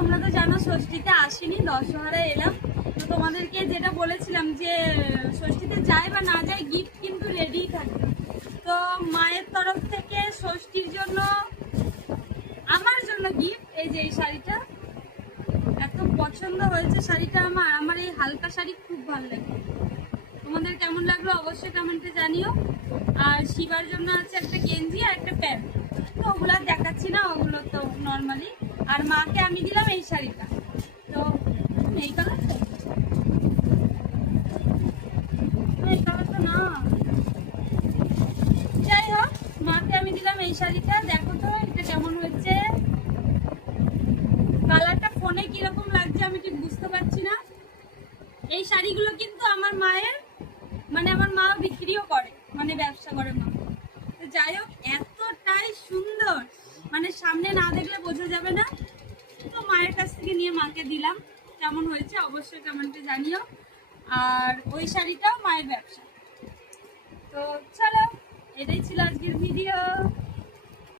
তোমরা তো জানো ষষ্ঠীতে আসিনি, দশহরায় এলাম। তো তোমাদেরকে যেটা বলেছিলাম যে ষষ্ঠীতে যাই বা না যাই গিফট কিন্তু রেডি থাকে। তো মায়ের তরফ থেকে ষষ্ঠীর জন্য আমার জন্য গিফট এই যে এই শাড়িটা। এত পছন্দ হয়েছে শাড়িটা আমার এই হালকা শাড়ি খুব ভালো লাগে। তোমাদের কেমন লাগলো অবশ্যই কমেন্টে জানিও। আর শিবার জন্য আছে একটা গেঞ্জি আর একটা প্যান্ট, তো ওগুলো দেখাচ্ছি না, ওগুলো তো নর্মালি। আর মাকে আমি দিলাম এই শাড়িটা, তো এই কালারটা, এই কালারটা না, যাই হোক মাকে আমি দিলাম এই শাড়িটা। দেখো তো এটা কেমন হয়েছে, কালারটা ফোনে কিরকম লাগছে আমি ঠিক বুঝতে পারছি না। এই শাড়িগুলো কিন্তু আমার মায়ের, মানে আমার মা বিক্রিও করে, মানে ব্যবসা করে মা। তো যাই হোক এতটাই সুন্দর, মানে সামনে না দেখলে বোঝা যাবে না। তো মায়ের কাছ থেকে নিয়ে মাকে দিলাম, কেমন হয়েছে অবশ্যই কমেন্টে জানিও। আর ওই শাড়িটাও মায়ের ব্যবসা। তো চলো, এটাই ছিল আজকের ভিডিও।